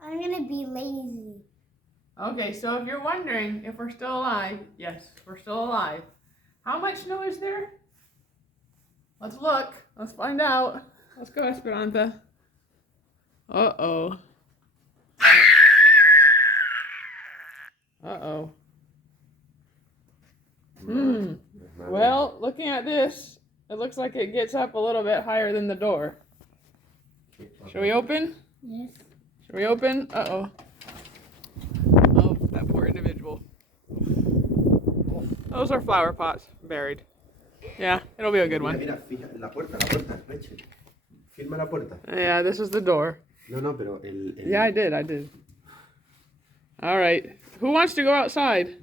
I'm gonna be lazy. Okay, so if you're wondering if we're still alive, yes, we're still alive. How much snow is there? Let's look. Let's find out. Let's go, Esperanza. Uh-oh. Uh-oh. Well, looking at this, it looks like it gets up a little bit higher than the door. Should we open? Yes. Should we open? Uh-oh. Oh, that poor individual. Those are flower pots buried. Yeah, it'll be a good one. Mira, fija, la puerta, Leche. Firma la puerta. Yeah, this is the door. No, pero Yeah, I did. All right. Who wants to go outside?